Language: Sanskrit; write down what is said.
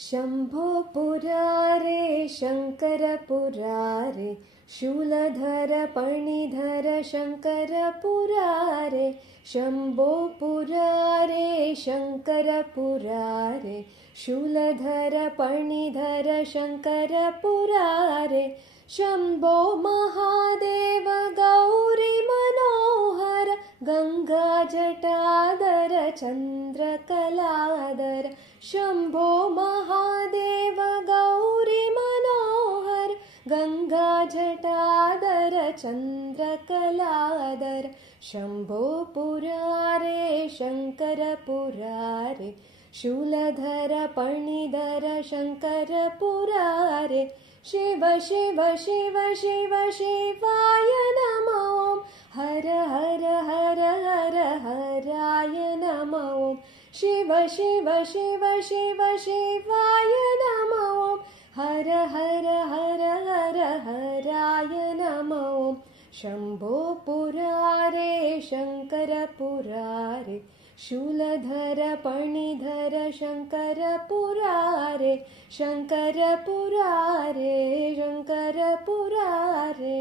शम्भो पुरारे शङ्कर पुरारे शूलधर पणिधर शङ्कर पुरारे शम्भो पुरारे शङ्कर पुरारे शूलधर पणिधर शङ्कर पुरारे शम्भो महादेव गौरी मनोहर गङ्गा जटाधर चन्द्रकलाधर शम्भो महादेव गौरी मनोहर गङ्गा जटाधर चन्द्रकलाधर शम्भो पुरारे शङ्कर पुरारे शूलधर पणिधर शङ्कर पुरारे शिव शिव शिव शिव शिवाय नमो हर हर हर हर हराय नमो शिव शिव शिव शिव शिवाय नमो हर हर हर हर हराय नमो शम्भो पुरारे शङ्कर पुरारे शूलधर पणिधर शङ्कर पुरारे शङ्कर पुरारे शङ्कर पुरारे।